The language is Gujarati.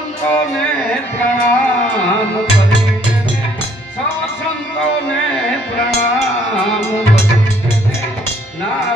સંતોને પ્રણામ કરીને સૌ સંતોને પ્રણામ કરીને નારાયણનું